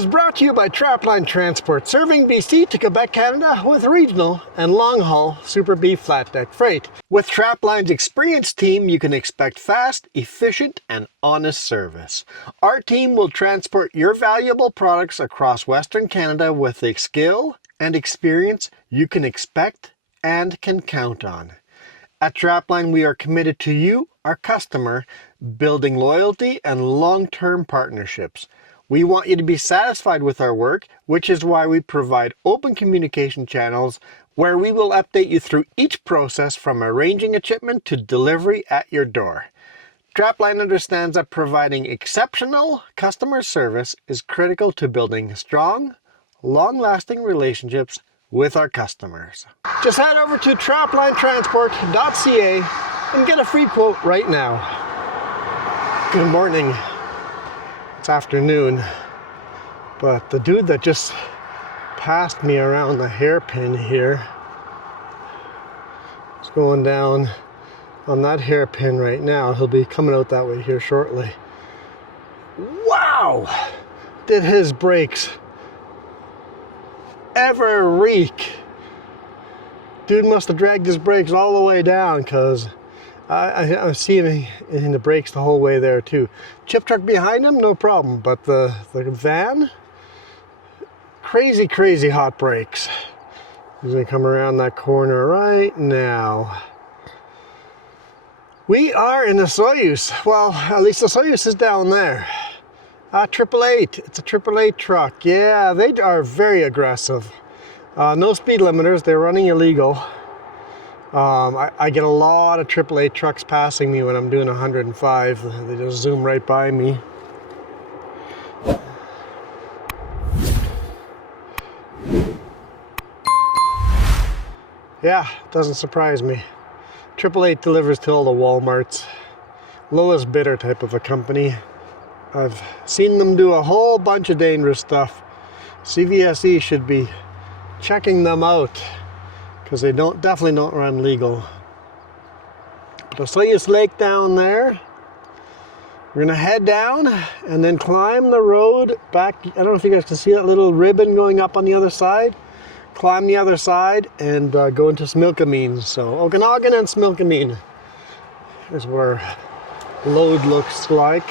is brought to you by Trapline Transport, serving BC to Quebec, Canada with regional and long-haul Super B flat deck freight. With Trapline's experienced team, you can expect fast, efficient, and honest service. Our team will transport your valuable products across Western Canada with the skill and experience you can expect and can count on. At Trapline, we are committed to you, our customer, building loyalty and long-term partnerships. We want you to be satisfied with our work, which is why we provide open communication channels where we will update you through each process from arranging a shipment to delivery at your door. Trapline understands that providing exceptional customer service is critical to building strong, long-lasting relationships with our customers. Just head over to traplinetransport.ca and get a free quote right now. Good morning. It's afternoon, but the dude that just passed me around the hairpin here is going down on that hairpin right now. He'll be coming out that way here shortly. Wow! Did his brakes ever reek? Dude must have dragged his brakes all the way down, because I see him in the brakes the whole way there too. Chip truck behind him, no problem, but the van, crazy hot brakes. He's gonna come around that corner right now. We are in Osoyuse. Well, at least Osoyuse is down there. 888, it's a 888 truck. Yeah, they are very aggressive. No speed limiters, they're running illegal. I get a lot of 888 trucks passing me when I'm doing 105. They just zoom right by me. Yeah, doesn't surprise me. 888 delivers to all the Walmarts. Lowest bidder type of a company. I've seen them do a whole bunch of dangerous stuff. CVSE should be checking them out, because they definitely don't run legal. The Osoyuse Lake down there. We're gonna head down and then climb the road back. I don't know if you guys can see that little ribbon going up on the other side. Climb the other side and go into Smilkameen. So Okanagan and Smilkameen is where load looks like.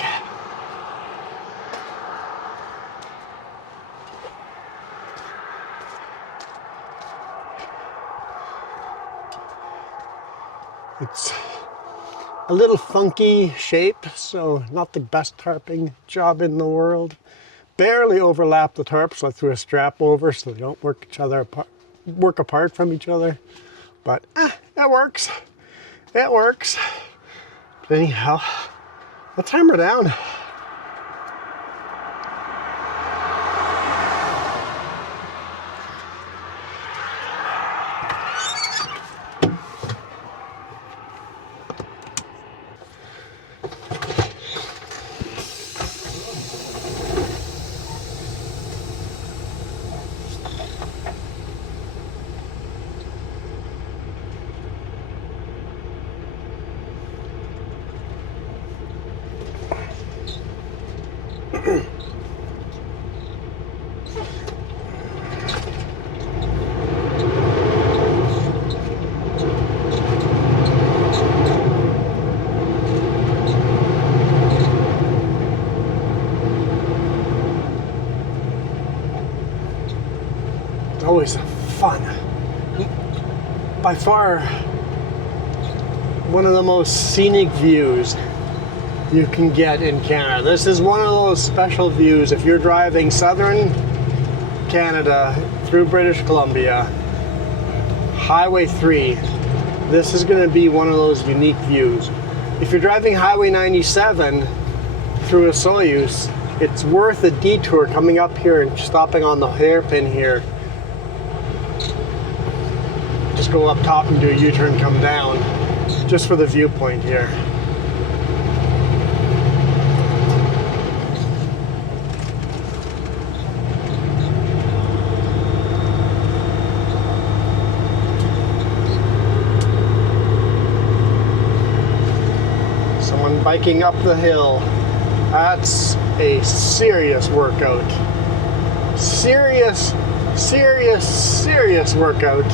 It's a little funky shape, so not the best tarping job in the world. Barely overlap the tarp, so I threw a strap over so they don't work apart from each other. But it works. It works. But anyhow, let's hammer down. Always fun. By far one of the most scenic views you can get in Canada. This is one of those special views. If you're driving southern Canada through British Columbia, Highway 3, this is going to be one of those unique views. If you're driving Highway 97 through Osoyuse, it's worth a detour coming up here and stopping on the hairpin here. Just go up top and do a U-turn, come down, just for the viewpoint here. Biking up the hill. That's a serious workout. serious, serious, serious workout.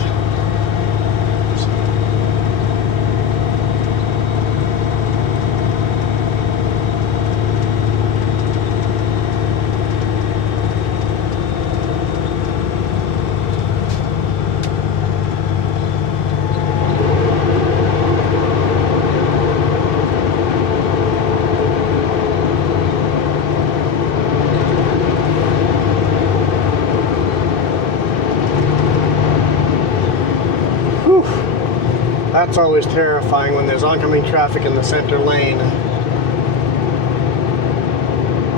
That's always terrifying when there's oncoming traffic in the center lane.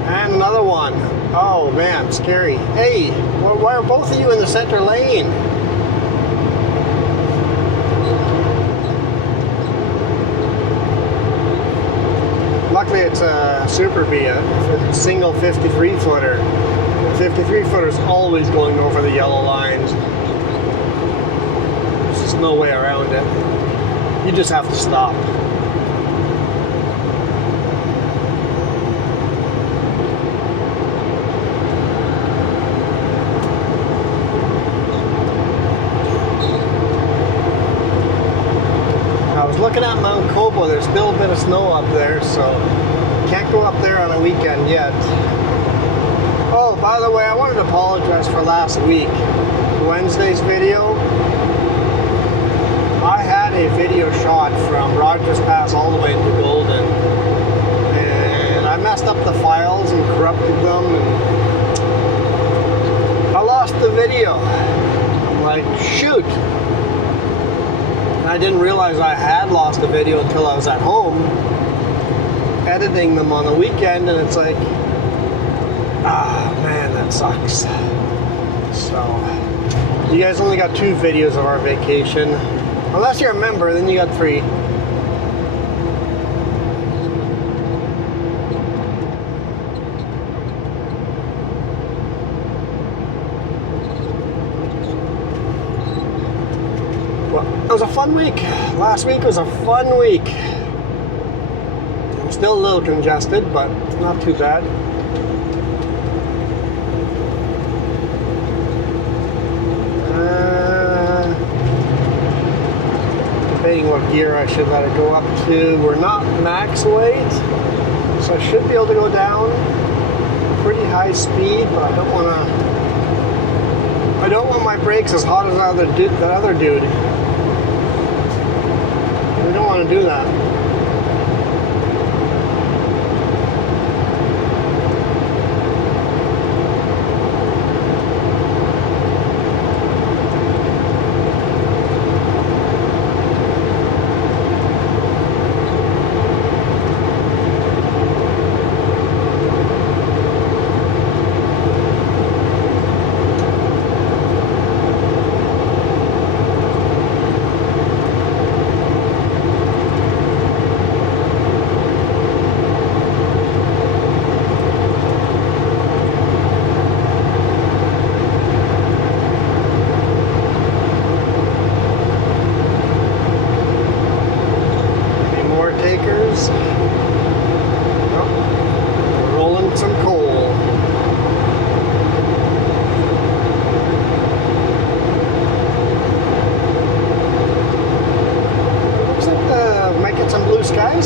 And another one. Oh man, scary. Hey, why are both of you in the center lane? Luckily it's a Super Bee, a single 53 footer. 53 footer is always going over the yellow lines. There's just no way around it. You just have to stop. I was looking at Mount Kobo. There's still a bit of snow up there, so can't go up there on a weekend yet. Oh, by the way, I wanted to apologize for last week. Wednesday's video. I had a video shot from Rogers Pass all the way to Golden, and I messed up the files and corrupted them, and I lost the video. I'm like, shoot. I didn't realize I had lost the video until I was at home editing them on the weekend, and it's like, ah, man, that sucks. So, you guys only got 2 videos of our vacation. Unless you're a member, then you got 3. Well, it was a fun week. Last week was a fun week. I'm still a little congested, but not too bad. Debating what gear I should let it go up to. We're not max weight, so I should be able to go down pretty high speed, but I don't want my brakes as hot as that other dude. We don't want to do that.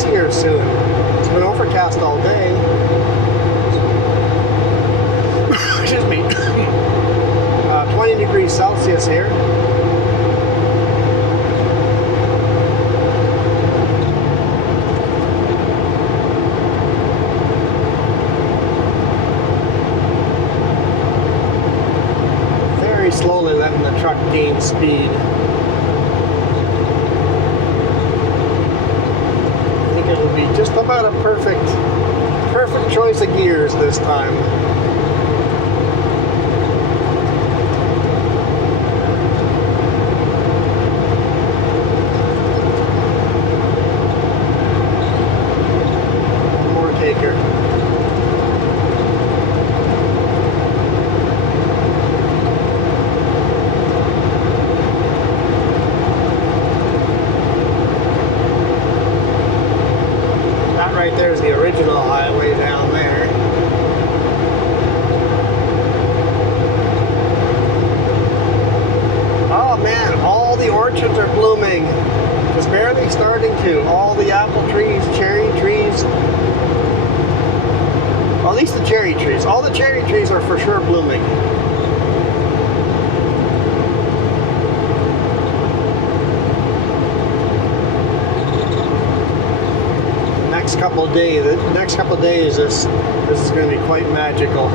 Here soon. It's been overcast all day. Excuse me. 20 degrees Celsius here. Very slowly letting the truck gain speed. It'll be just about a perfect choice of gears this time. One more taker. Right there's the original highway down there. starting to. All the apple trees, cherry trees. Well, at least the cherry trees. All the cherry trees are for sure blooming. The next couple of days, this is going to be quite magical.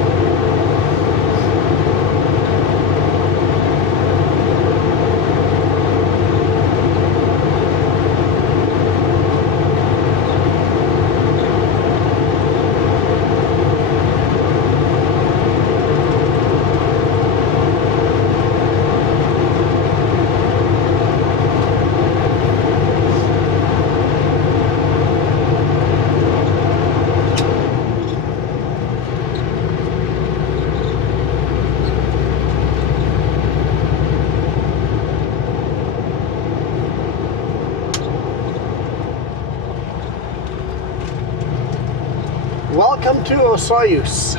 Welcome to Osoyuse.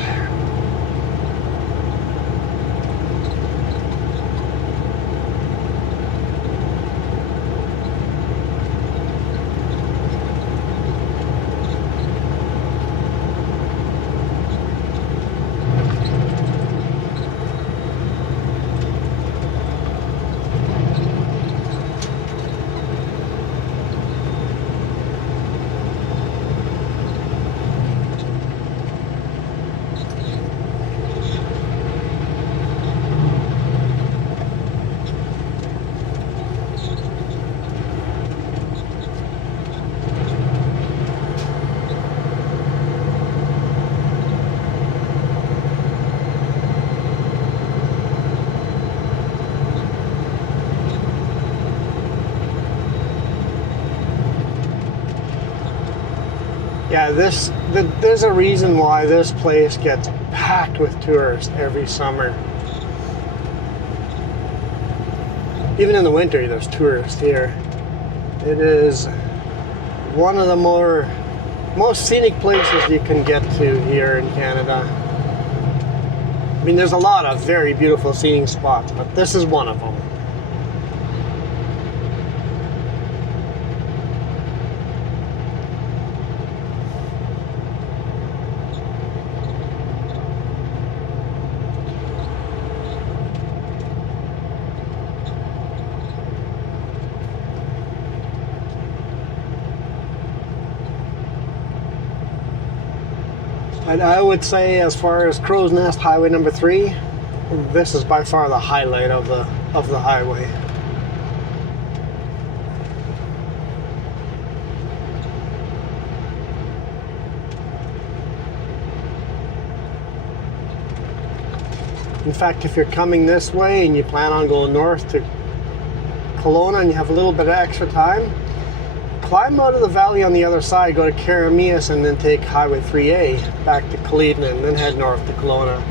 Yeah, there's a reason why this place gets packed with tourists every summer. Even in the winter, there's tourists here. It is one of the most scenic places you can get to here in Canada. I mean, there's a lot of very beautiful scenic spots, but this is one of them. And I would say, as far as Crow's Nest Highway number 3, this is by far the highlight of the highway. In fact, if you're coming this way and you plan on going north to Kelowna and you have a little bit of extra time, climb out of the valley on the other side, go to Karamias, and then take Highway 3A back to Kalidna, and then head north to Kelowna.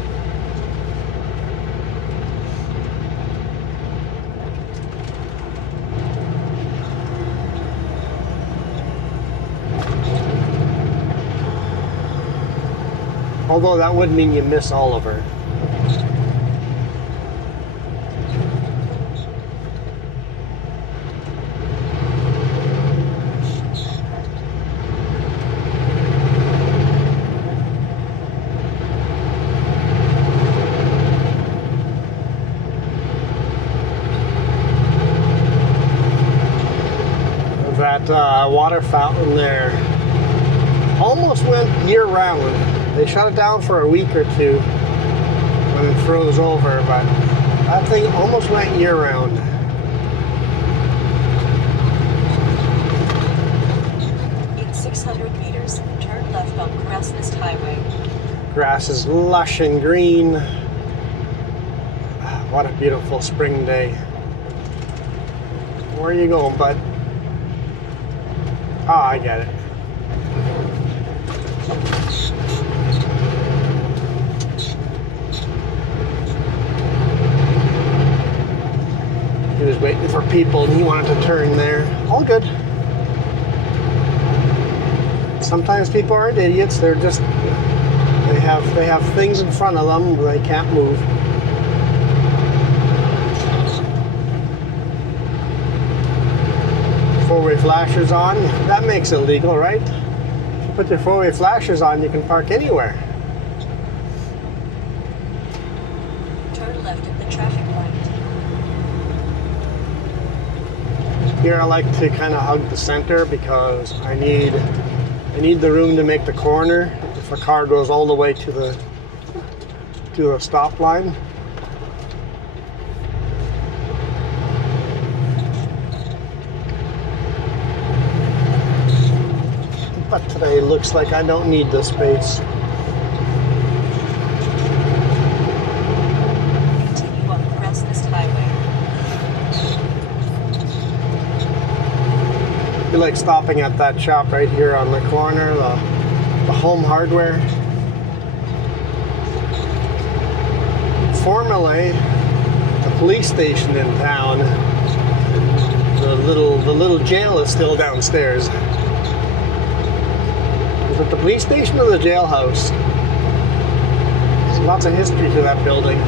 Although that would mean you miss Oliver. That water fountain there almost went year-round. They shut it down for a week or two when it froze over, but that thing almost went year-round. In 600 meters, turn left on Crow's Nest Highway. Grass is lush and green. What a beautiful spring day. Where are you going, bud? Oh, I get it. He was waiting for people and he wanted to turn there. All good. Sometimes people aren't idiots. They're just, they have things in front of them they can't move. four-way flashers on. That makes it legal, right? If you put your four-way flashers on, you can park anywhere. Turn left at the traffic light. Here I like to kind of hug the center because I need the room to make the corner if a car goes all the way to the stop line. But today looks like I don't need this space. Continue on Crestnest Highway. I feel like stopping at that shop right here on the corner, the Home Hardware. Formerly, the police station in town, the little jail is still downstairs. Is it the police station or the jailhouse? There's lots of history to that building.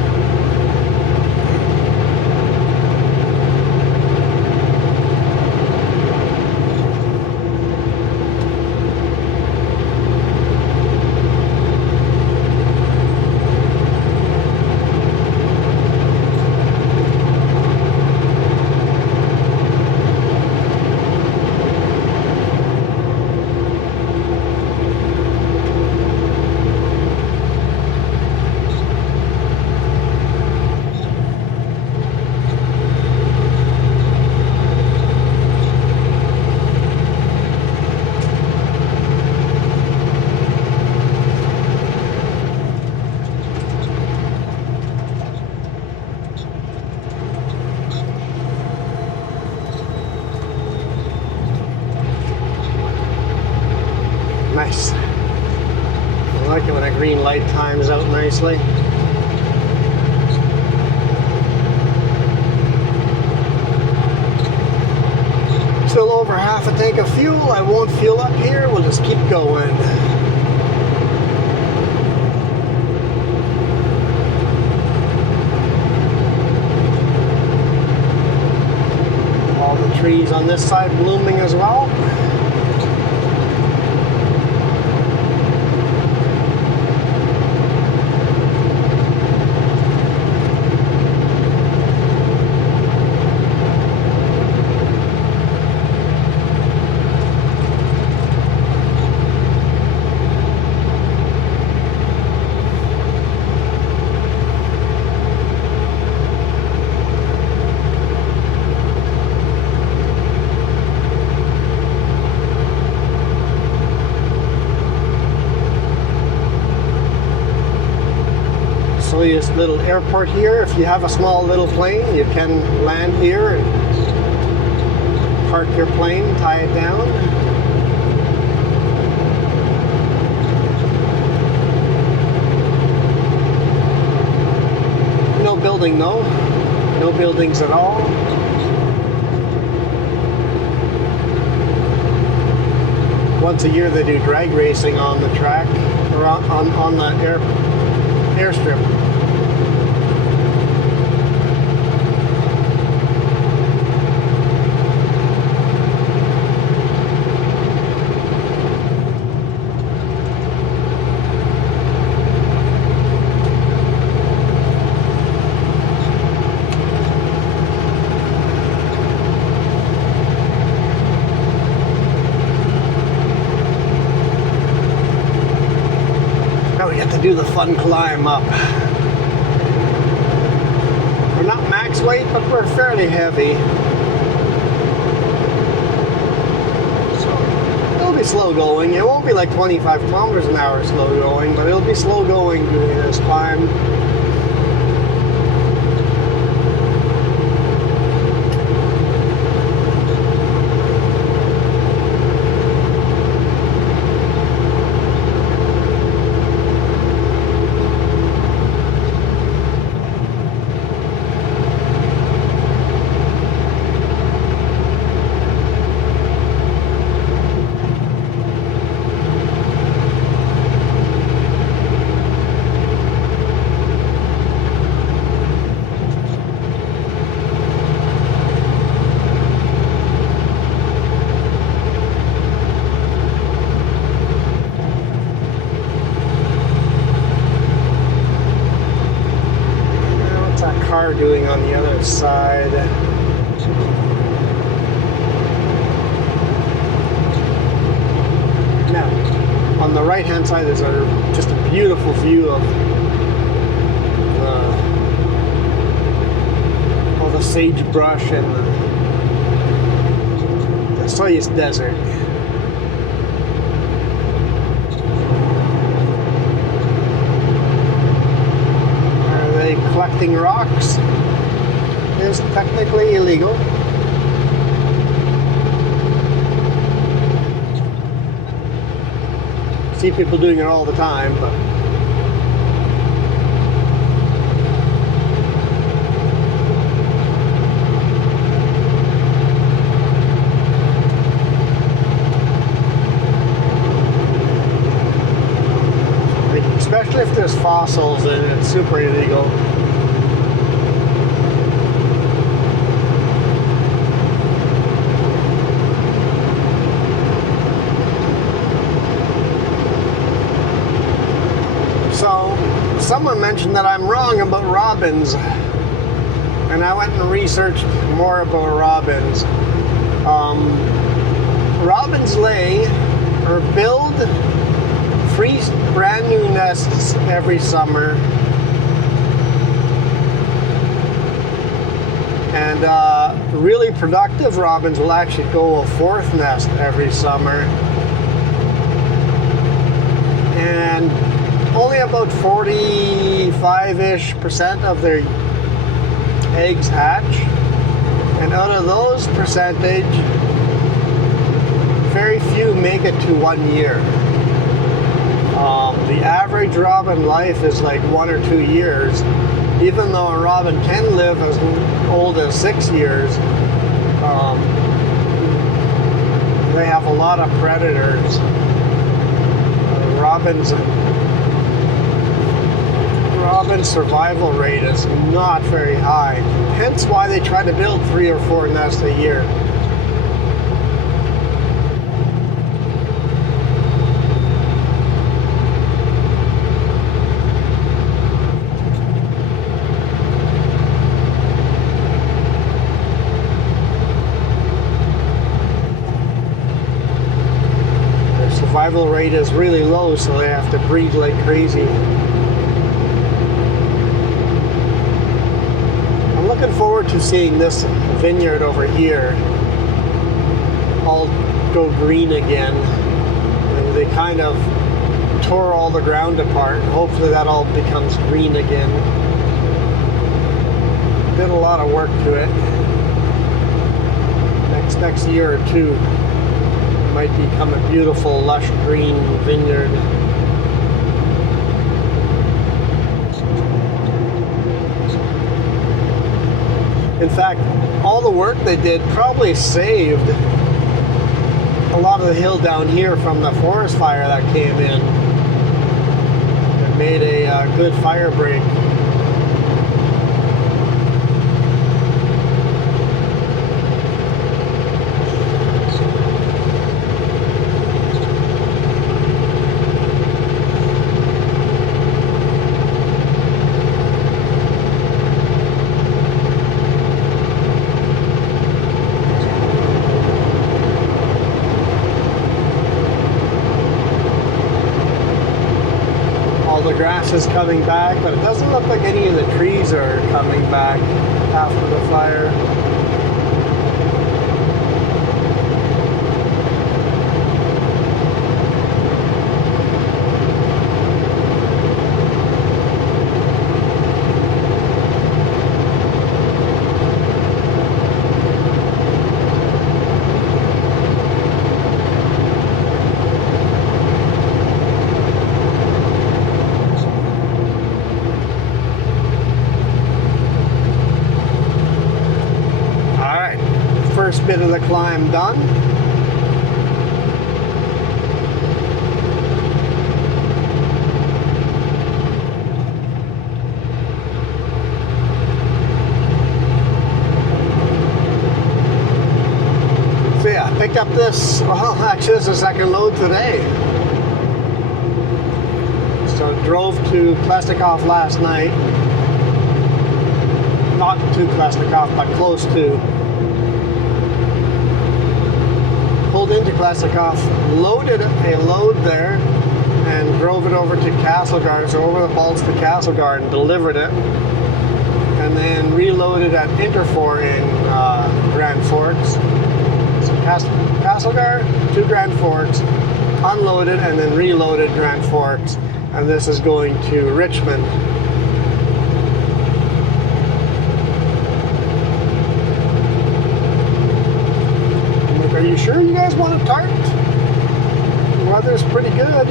Nice. I like it when a green light times out nicely. Still over half a tank of fuel. I won't fuel up here. We'll just keep going. All the trees on this side blooming as well. Osoyuse little airport here. If you have a small little plane, you can land here and park your plane, tie it down. No building though. No buildings at all. Once a year they do drag racing on the track, or on the airstrip. Now we have to do the fun climb up. We're not max weight, but we're fairly heavy. So it'll be slow going. It won't be like 25 kilometers an hour slow going, but it'll be slow going doing this climb. other side. Now, on the right hand side is just a beautiful view of all the sagebrush and the Osoyuse Desert. Are they collecting rocks? It is technically illegal. See people doing it all the time, but especially if there's fossils in it, it's super illegal. So, someone mentioned that I'm wrong about robins, and I went and researched more about robins. Robins lay or build 3 brand new nests every summer, and really productive robins will actually go a 4th nest every summer, and only about 45-ish% of their eggs hatch, and out of those percentage, very few make it to 1 year. The average robin life is like 1 or 2 years, even though a robin can live as old as 6 years. They have a lot of predators. Robin's survival rate is not very high, hence why they try to build 3 or 4 nests a year. Their survival rate is really low, so they have to breed like crazy. Looking forward to seeing this vineyard over here all go green again. And they kind of tore all the ground apart. Hopefully that all becomes green again. Did a lot of work to it. Next year or two, it might become a beautiful lush green vineyard. In fact, all the work they did probably saved a lot of the hill down here from the forest fire that came in. It made a good fire break. The grass is coming back, but it doesn't look like any of the trees are coming back after the fire. First bit of the climb done. So yeah, picked up this, well actually this is the second load today. So drove to Plastic Off last night. not to Klasnikov, but close to. Pulled into Klasnikov, loaded a load there, and drove it over to Castlegar, so over the falls to Castlegar, and delivered it. And then reloaded at Interfor in Grand Forks. So Castlegar to Grand Forks, unloaded, and then reloaded Grand Forks. And this is going to Richmond. I'm like, are you sure you guys want a tarp? The weather's pretty good.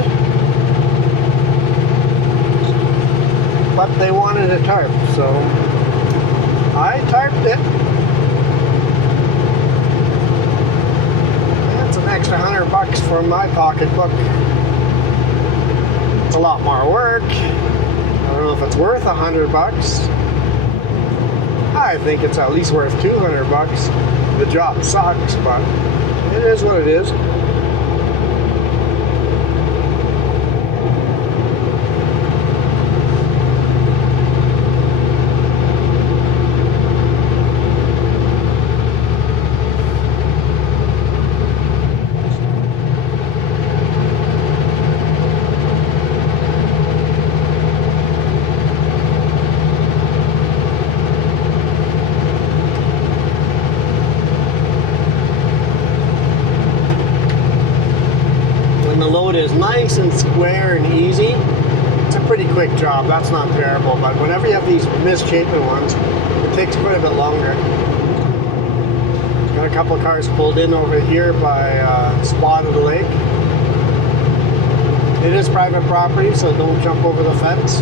But they wanted a tarp, so I tarped it. That's an extra $100 for my pocketbook. It's a lot more work. I don't know if it's worth $100. I think it's at least worth $200. The job sucks, but it is what it is. Is nice and square and easy. It's a pretty quick job. That's not terrible, but whenever you have these misshapen ones, it takes quite a bit longer. Got a couple of cars pulled in over here by Spot of the Lake. It is private property, so don't jump over the fence.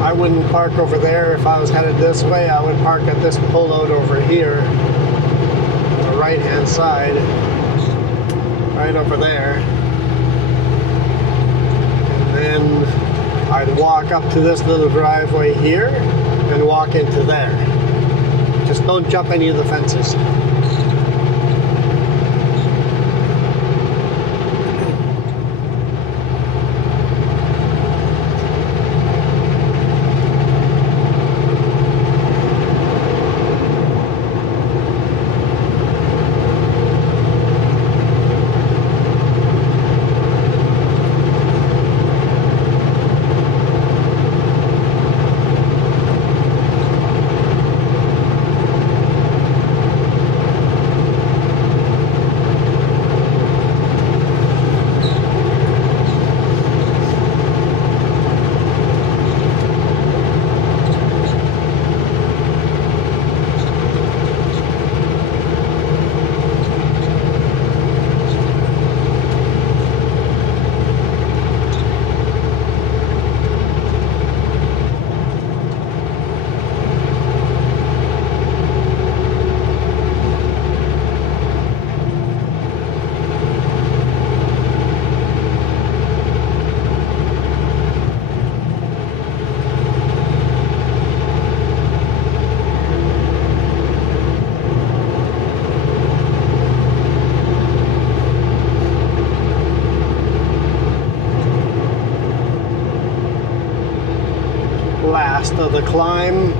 I wouldn't park over there. If I was headed this way, I would park at this pullout over here. Right hand side, right over there, and then I'd walk up to this little driveway here and walk into there. Just don't jump any of the fences. Last of the climb.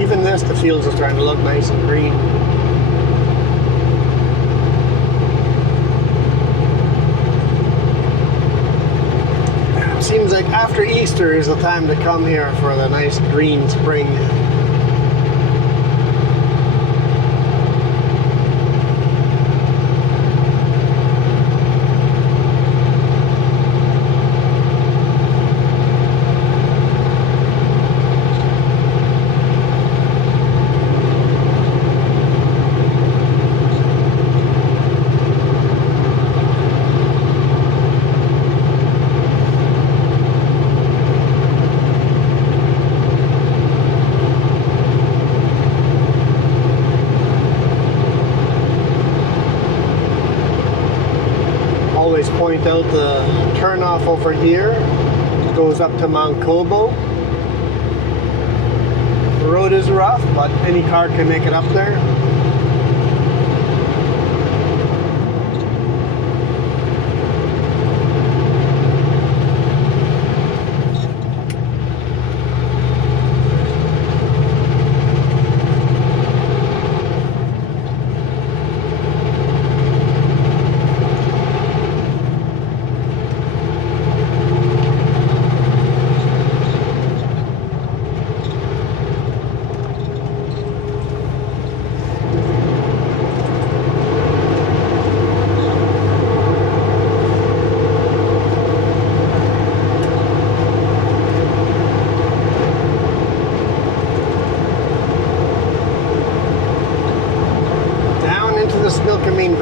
Even this, the fields are starting to look nice and green. It seems like after Easter is the time to come here for the nice green spring. Point out the turnoff over here. It goes up to Mount Kobo. The road is rough, but any car can make it up there.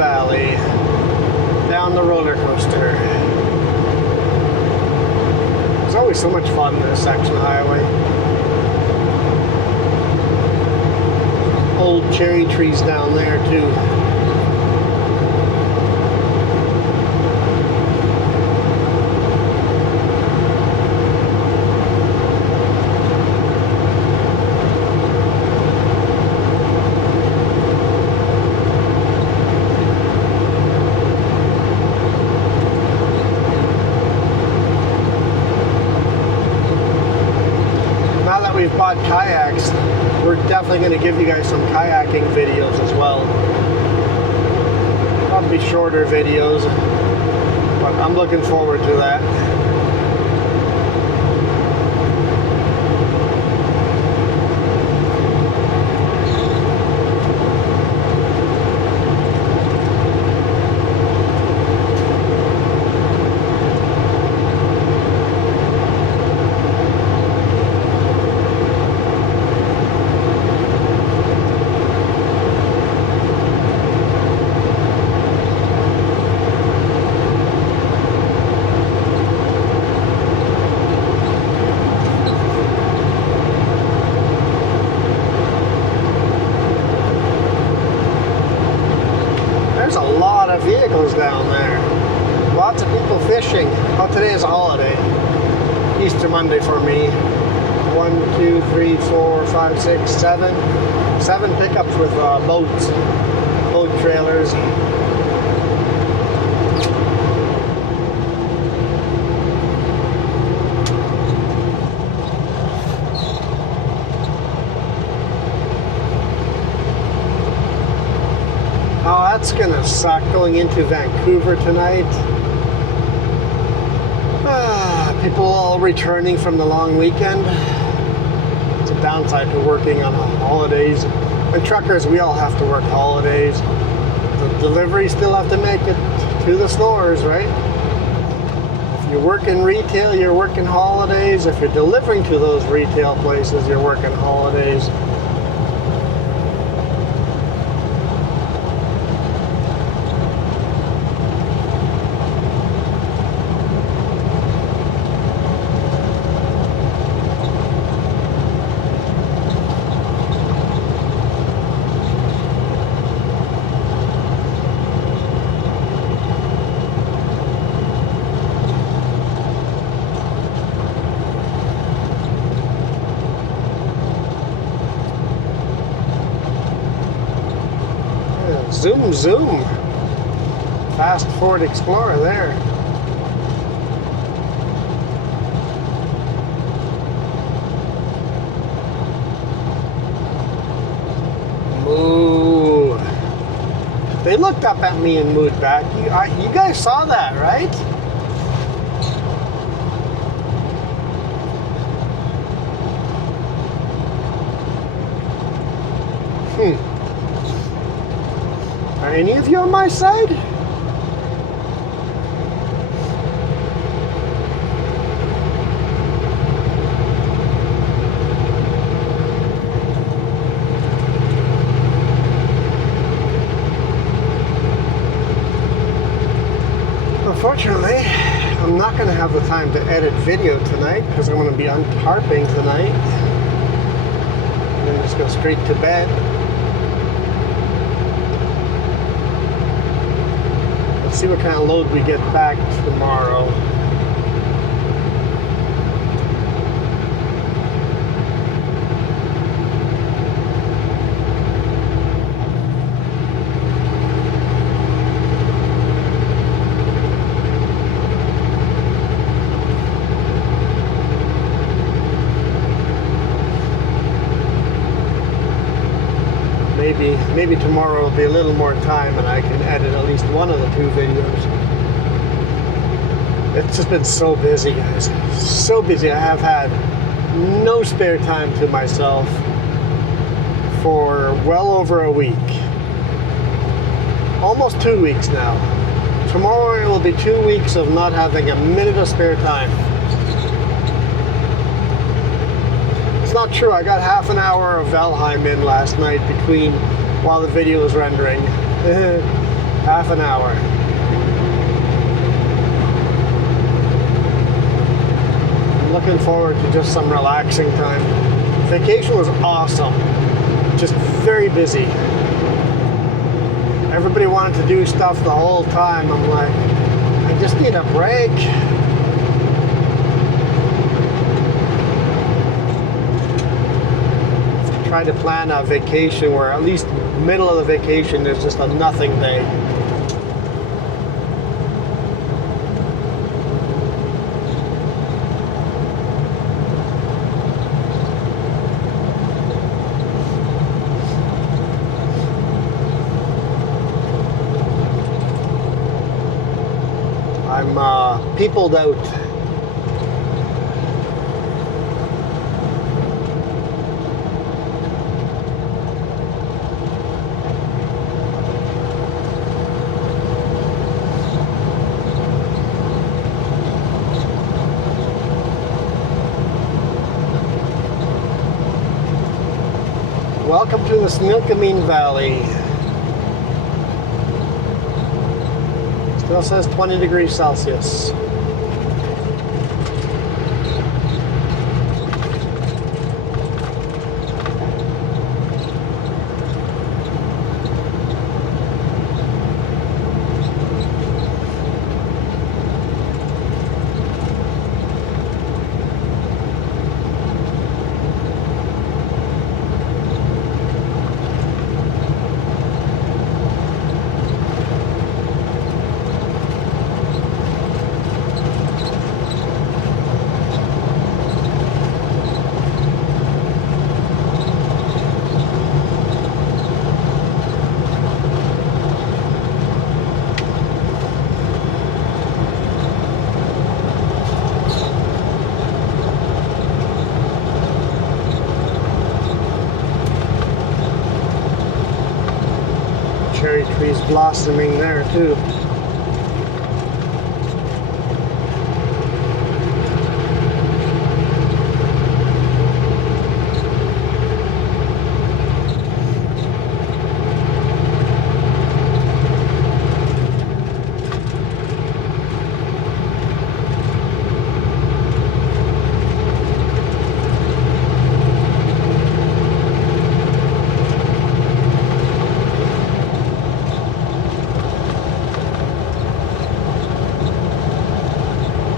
valley, down the roller coaster. There's always so much fun in this section of highway. Old cherry trees down there too. We've bought kayaks, we're definitely going to give you guys some kayaking videos as well. Probably shorter videos, but I'm looking forward to that. Vehicles down there. Lots of people fishing. Oh, today is a holiday. Easter Monday for me. 1, 2, 3, 4, 5, 6, 7. 7 pickups with boats. Boat trailers. Oh, that's gonna suck going into Vancouver tonight. People all returning from the long weekend. It's a downside to working on holidays. And truckers, we all have to work holidays. The deliveries still have to make it to the stores, right? If you work in retail, you're working holidays. If you're delivering to those retail places, you're working holidays. Zoom, zoom. Fast Ford Explorer there. Moo. They looked up at me and moved back. You guys saw that, right? Are any of you on my side? Unfortunately, I'm not going to have the time to edit video tonight because I'm going to be untarping tonight. And then just go straight to bed. See what kind of load we get back tomorrow. Maybe tomorrow will be a little more time and I can edit at least one of the 2 videos. It's just been so busy, guys. So busy. I have had no spare time to myself for well over a week. Almost 2 weeks now. Tomorrow it will be 2 weeks of not having a minute of spare time. It's not true. I got half an hour of Valheim in last night while the video was rendering. Half an hour. I'm looking forward to just some relaxing time. Vacation was awesome. Just very busy. Everybody wanted to do stuff the whole time. I'm like, I just need a break. Try to plan a vacation where at least middle of the vacation there's just a nothing day. I'm peopled out. Welcome to the Snilkameen Valley. Still says 20 degrees Celsius. Cherry trees blossoming there too.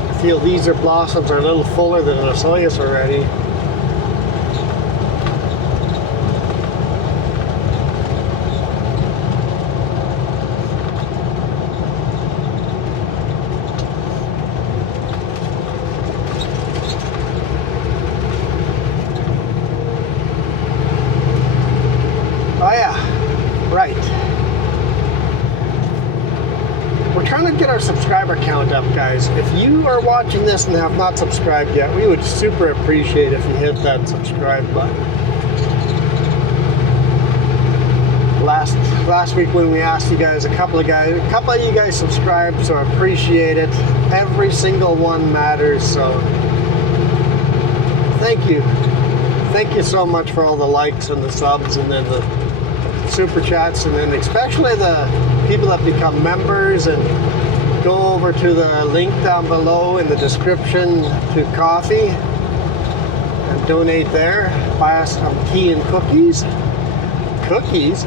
I feel these blossoms are a little fuller than the Osoyuse already. Oh yeah, right. We're trying to get our subscriber count up, guys. If you are watching this and have not subscribed yet, we would super appreciate if you hit that subscribe button. Last week when we asked you guys, a couple of you guys subscribed, so I appreciate it. Every single one matters, so thank you. Thank you so much for all the likes and the subs and then the super chats, and then especially the people that become members and go over to the link down below in the description to coffee and donate there. Buy us some tea and cookies. Cookies?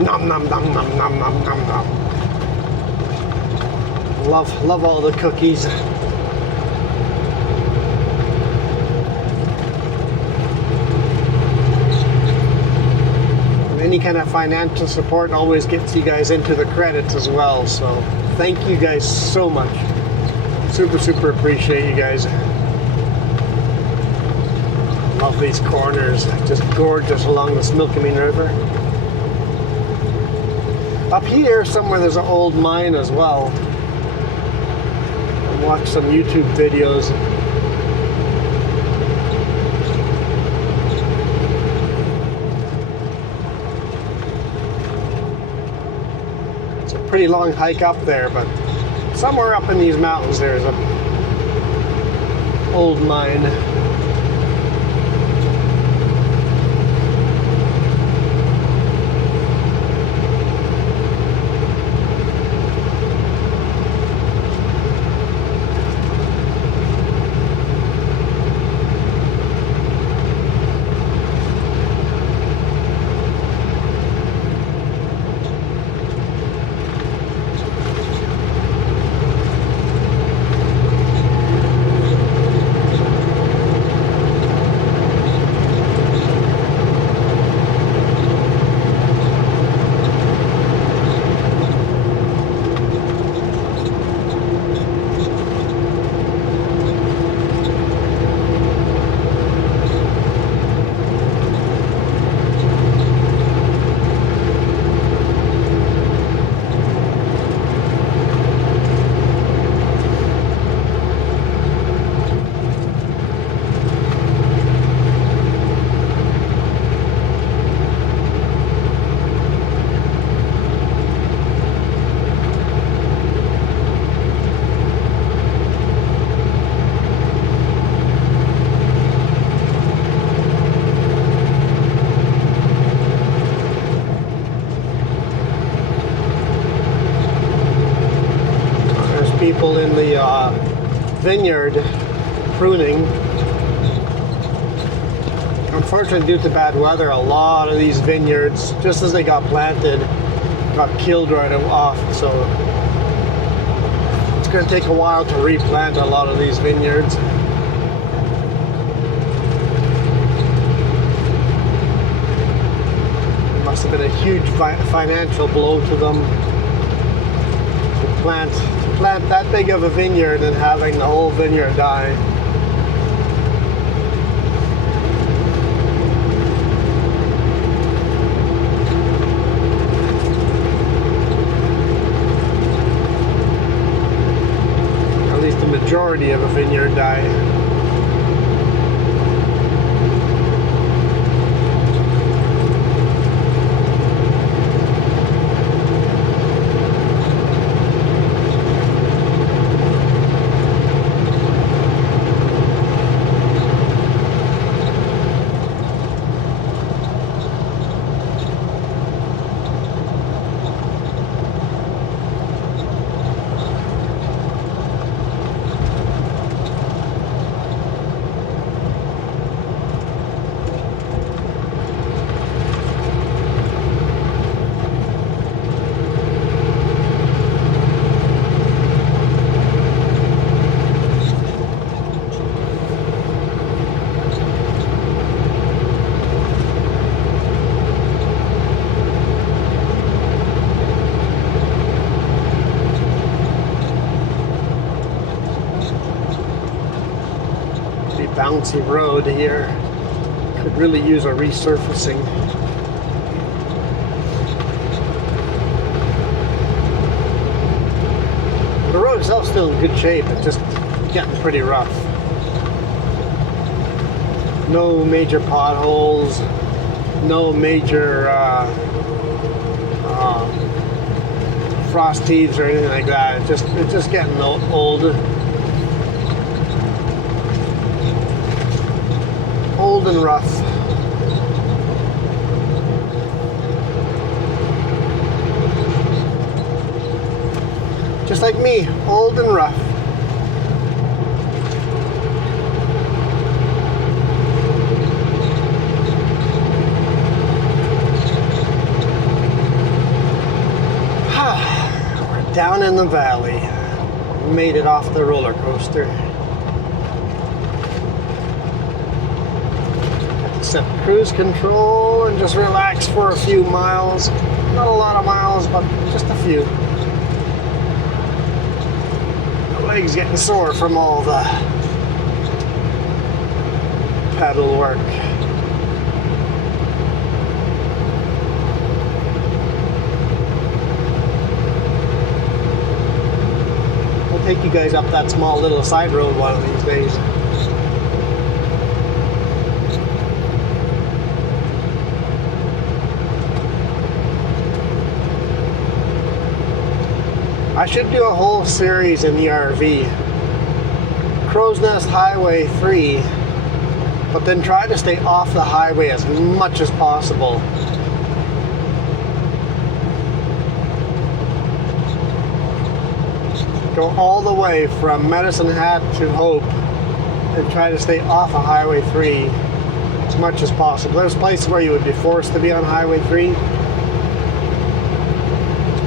Nom nom nom nom nom nom nom nom. Love all the cookies. Any kind of financial support always gets you guys into the credits as well, so thank you guys so much. Super appreciate you guys. Love these corners, just gorgeous along the Snilkameen River. Up here somewhere there's an old mine as well. I watched some YouTube videos. Pretty long hike up there, but somewhere up in these mountains there's a old mine. vineyard pruning. Unfortunately, due to bad weather, a lot of these vineyards, just as they got planted, got killed right off. So it's going to take a while to replant a lot of these vineyards. It must have been a huge financial blow to them to plant that big of a vineyard and having the whole vineyard die. Majority of a vineyard die. Bouncy road here. Could really use a resurfacing. The road itself still in good shape, it's just getting pretty rough. No major potholes, no major frost heaves or anything like that. It's just getting old. Old and rough. Just like me, old and rough. We're down in the valley. Made it off the roller coaster. Set cruise control and just relax for a few miles. Not a lot of miles, but just a few. My legs getting sore from all the pedal work. I'll take you guys up that small little side road one of these days. I should do a whole series in the RV. Crow's Nest Highway 3, but then try to stay off the highway as much as possible. Go all the way from Medicine Hat to Hope and try to stay off of Highway 3 as much as possible. There's places where you would be forced to be on Highway 3.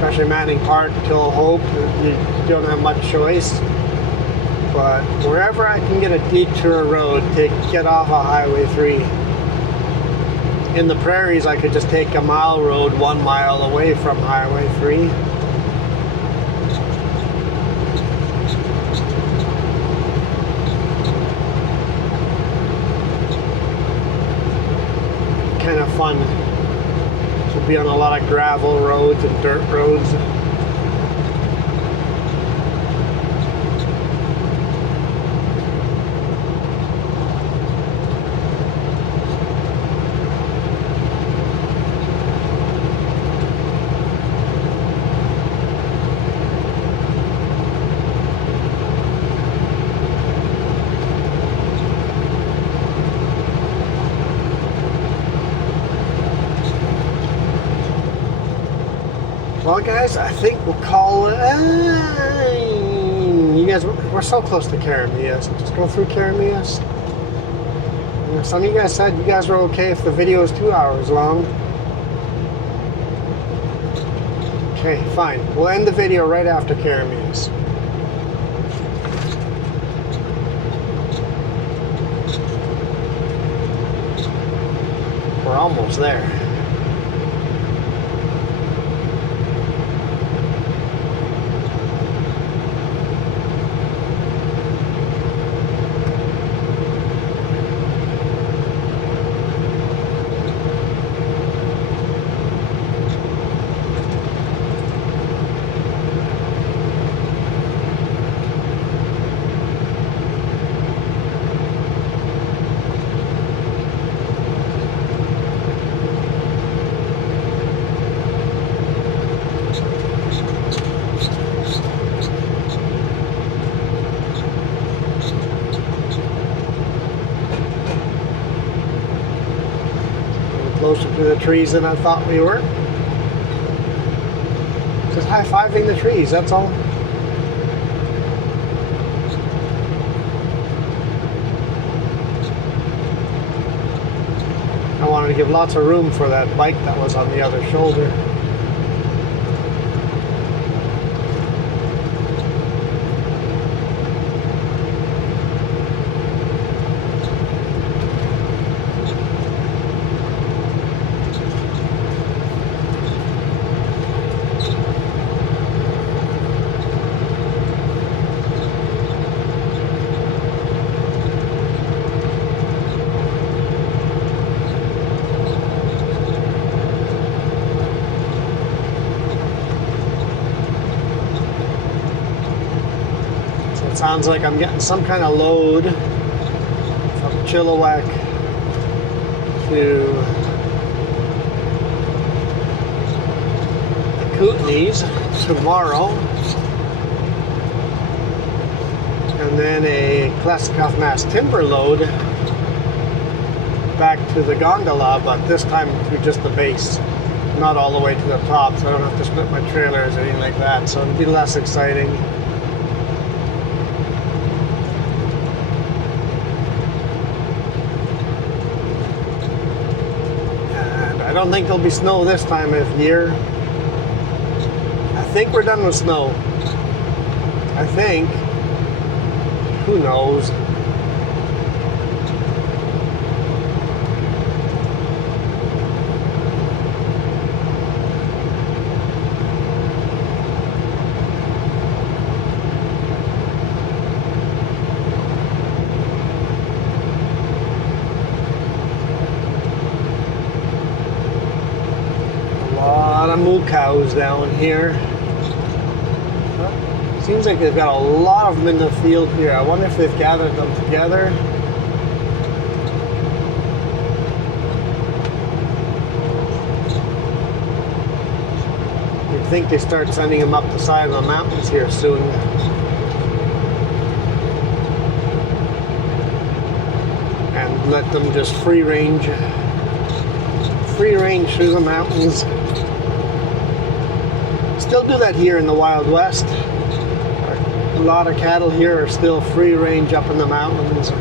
Especially Manning Park till Hope, you don't have much choice. But wherever I can get a detour road to get off of Highway 3. In the prairies, I could just take a mile road 1 mile away from Highway 3. Kind of fun. To be on a lot of gravel roads and dirt roads. Well, guys, I think we'll call it. You guys, we're so close to Karamias. Just go through Karamias. You know, some of you guys said you guys were okay if the video is 2 hours long. Okay, fine. We'll end the video right after Karamias. We're almost there. Closer to the trees than I thought we were. Just high-fiving the trees, that's all. I wanted to give lots of room for that bike that was on the other shoulder. Sounds like I'm getting some kind of load from Chilliwack to the Kootenays tomorrow, and then a Kleskov Mass timber load back to the gondola, but this time to just the base, not all the way to the top, so I don't have to split my trailers or anything like that, so it'll be less exciting. I don't think there'll be snow this time of year. I think we're done with snow. I think. Who knows? Moo cows down here. Seems like they've got a lot of them in the field here. I wonder if they've gathered them together. You'd think they start sending them up the side of the mountains here soon. And let them just free range through the mountains. Still do that here in the Wild West. A lot of cattle here are still free range up in the mountains.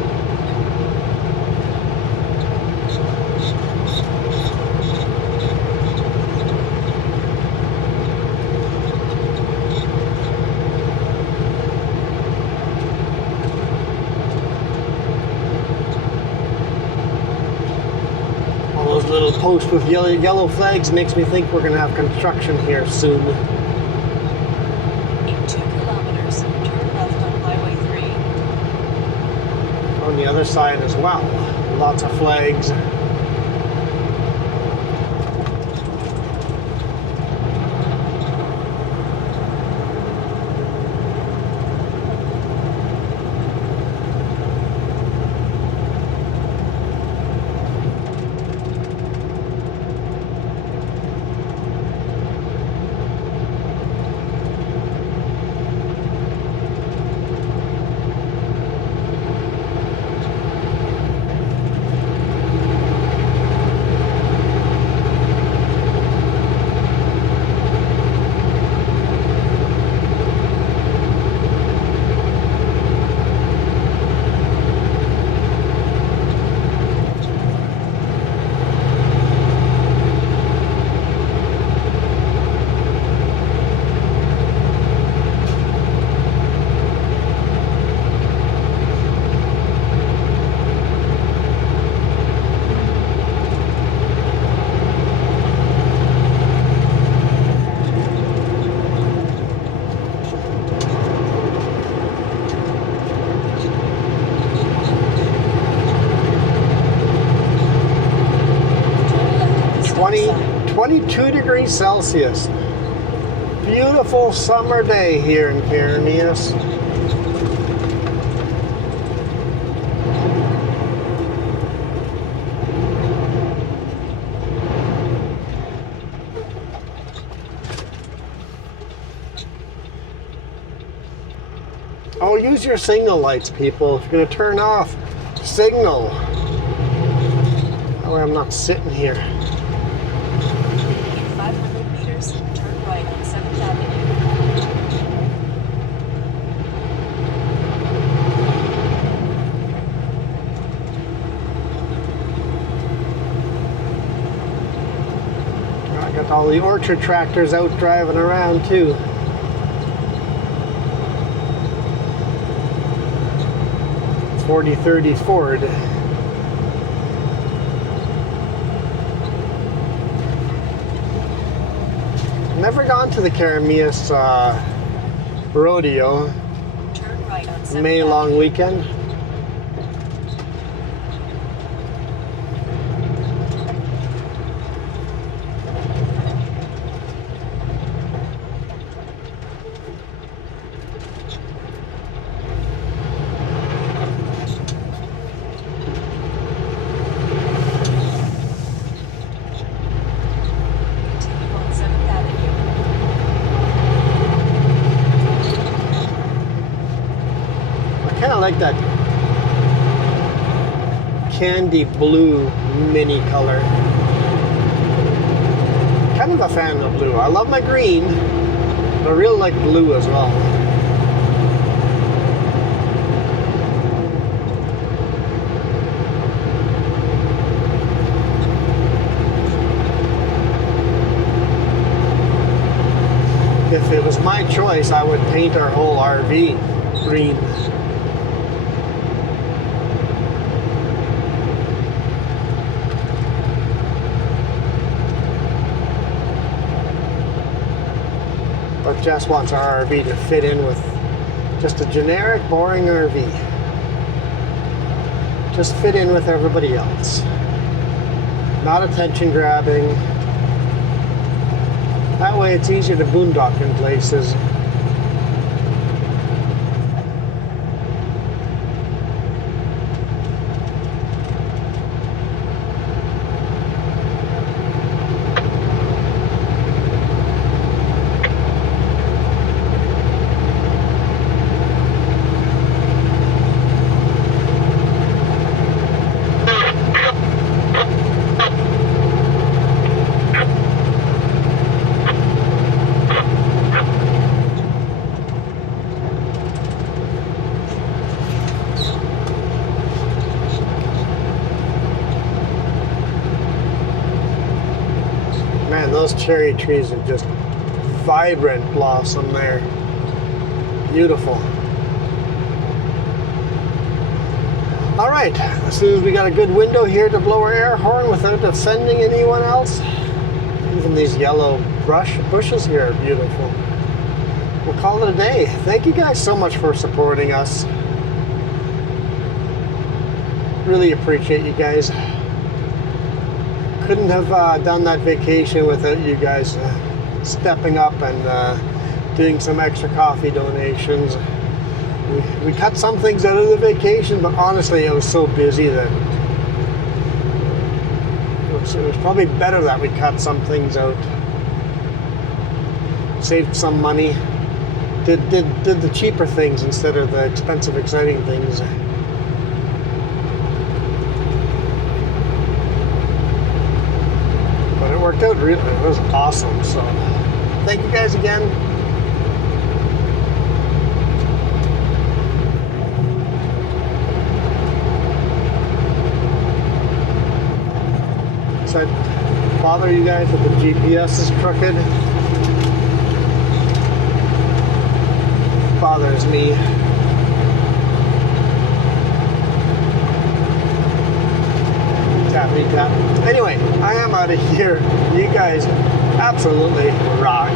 All those little posts with yellow flags makes me think we're going to have construction here soon. On the other side as well. Lots of flags. 22 degrees Celsius. Beautiful summer day here in Carameus. Oh, use your signal lights, people. If you're going to turn off, signal. That way I'm not sitting here. In 500 meters, turn right on 7th Avenue. I got all the orchard tractors out driving around too. It's 4030 Ford. Never gone to the Carameus rodeo. Turn right on 7th May Avenue. long weekend. Continue on 7th Avenue. I kind of like that candy blue mini color. Kind of a fan of blue. I love my green, but I really like blue as well. If it was my choice, I would paint our whole RV green. But Jess wants our RV to fit in with just a generic, boring RV. Just fit in with everybody else. Not attention grabbing. That way it's easier to boondock in places. Man, those cherry trees are just vibrant blossom there. Beautiful. All right, as soon as we got a good window here to blow our air horn without offending anyone else, even these yellow bushes here are beautiful. We'll call it a day. Thank you guys so much for supporting us. Really appreciate you guys. Couldn't have done that vacation without you guys stepping up and doing some extra coffee donations. We cut some things out of the vacation, but honestly it was so busy that it was probably better that we cut some things out. Saved some money. Did the cheaper things instead of the expensive, exciting things. Worked out really, it was awesome. So thank you guys again. So I bother you guys that the GPS is crooked. Bothers me. Tappity tap. Anyway, I am out of here. You guys absolutely rock.